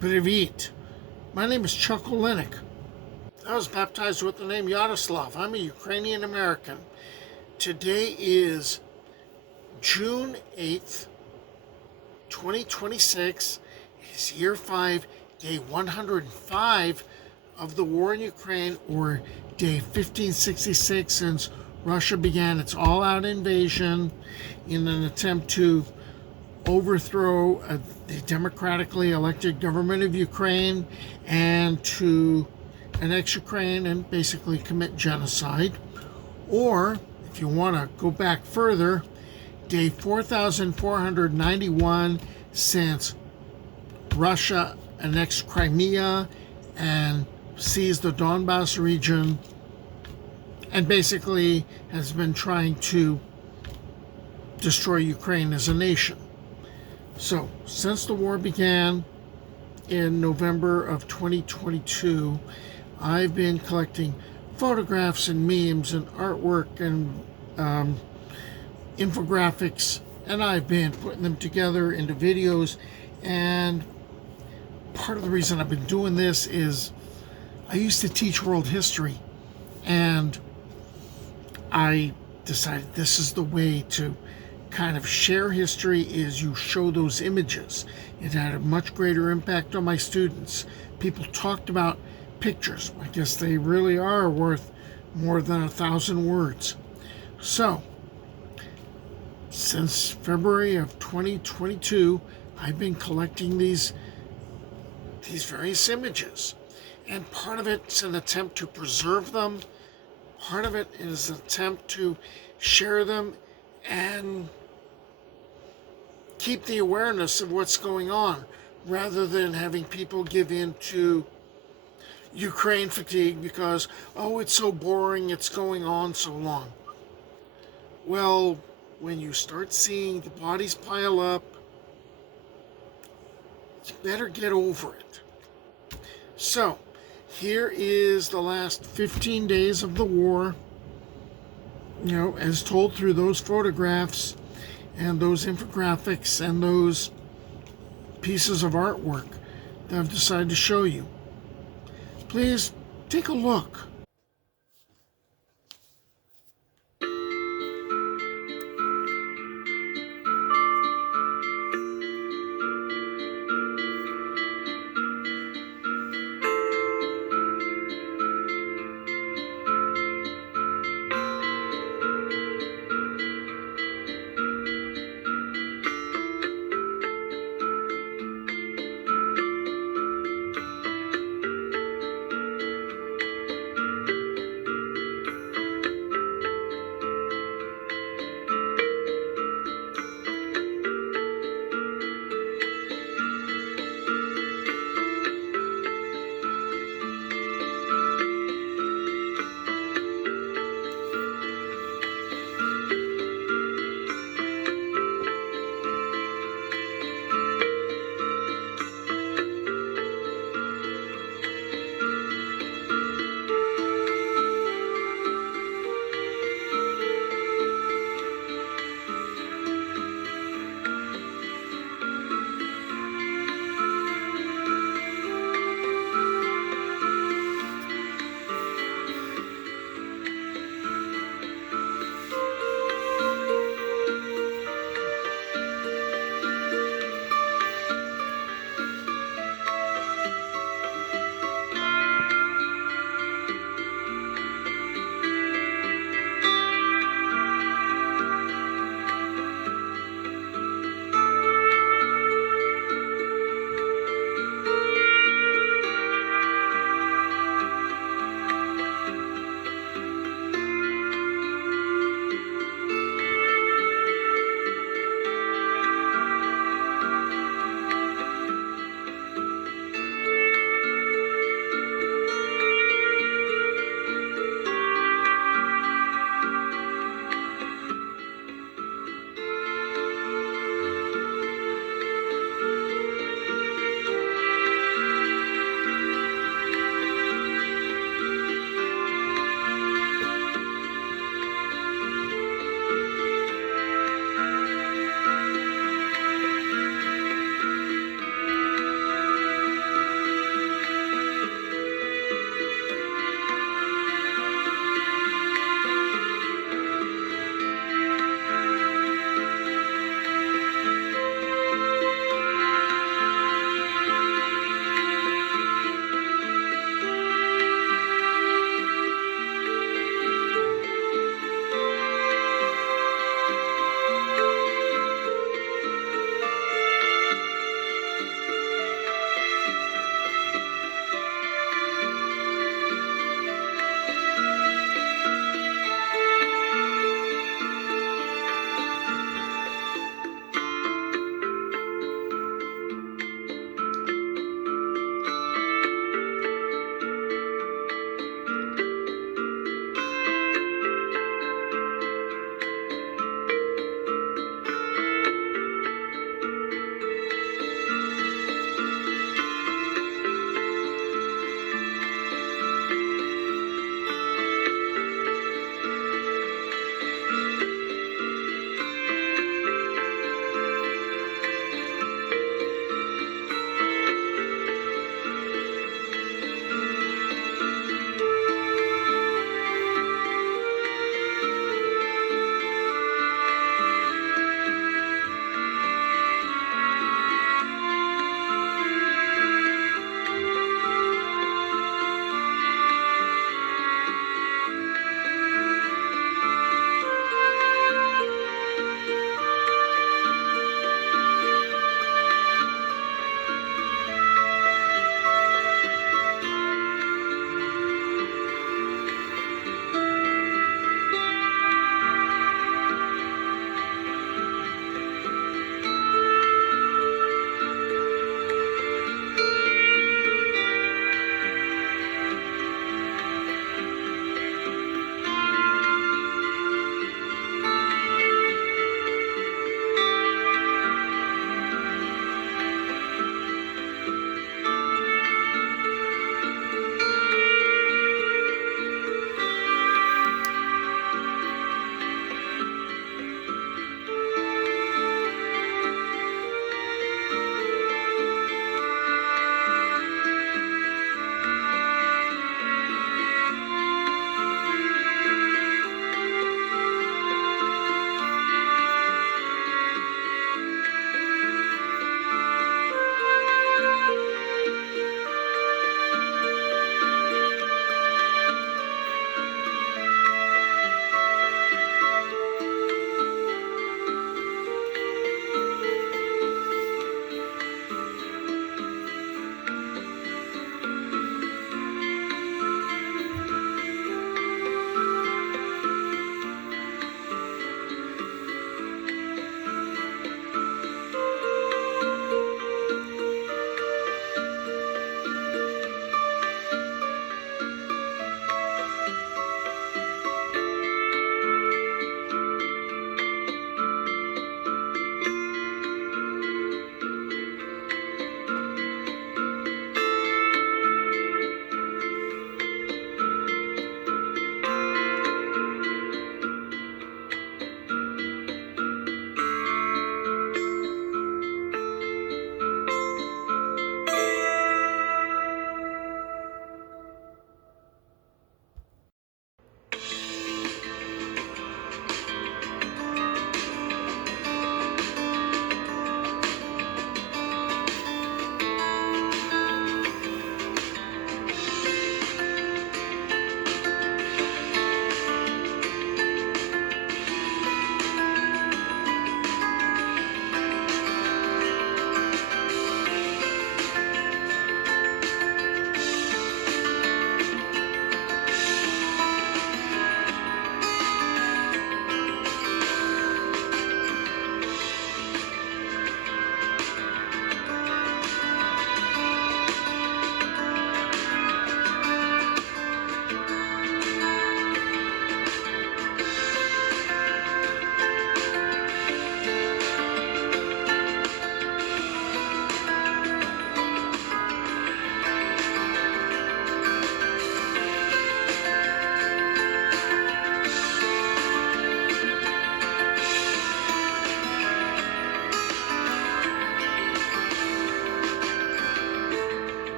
Привет. My name is Chuck Olenek. I was baptized with the name Yaroslav. I'm a Ukrainian American. Today is June 8th, 2026. It is year 5, day 105 of the war in Ukraine, or day 1566 since Russia began its all-out invasion in an attempt to overthrow the democratically elected government of Ukraine and to annex Ukraine and basically commit genocide. Or, if you want to go back further, day 4,491 since Russia annexed Crimea and seized the Donbas region and basically has been trying to destroy Ukraine as a nation. So, since the war began in November of 2022, I've been collecting photographs and memes and artwork and infographics, and I've been putting them together into videos. And part of the reason I've been doing this is I used to teach world history, and I decided this is the way to kind of share history is you show those images. It had a much greater impact on my students. People talked about pictures. I guess they really are worth more than 1,000 words. So, since February of 2022, I've been collecting these various images. And part of it's an attempt to preserve them. Part of it is an attempt to share them and keep the awareness of what's going on, rather than having people give in to Ukraine fatigue because, oh, it's so boring, it's going on so long. Well, when you start seeing the bodies pile up, you better get over it. So, here is the last 15 days of the war, as told through those photographs and those infographics and those pieces of artwork that I've decided to show you. Please take a look.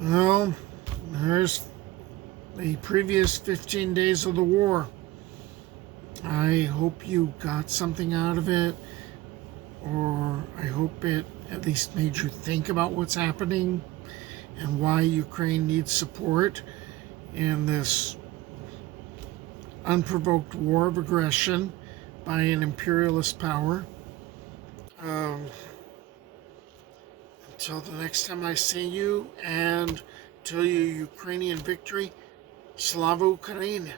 Well, there's the previous 15 days of the war. I hope you got something out of it, or I hope it at least made you think about what's happening and why Ukraine needs support in this unprovoked war of aggression by an imperialist power. Um, until the next time I see you, and till your Ukrainian victory, Slava Ukraini.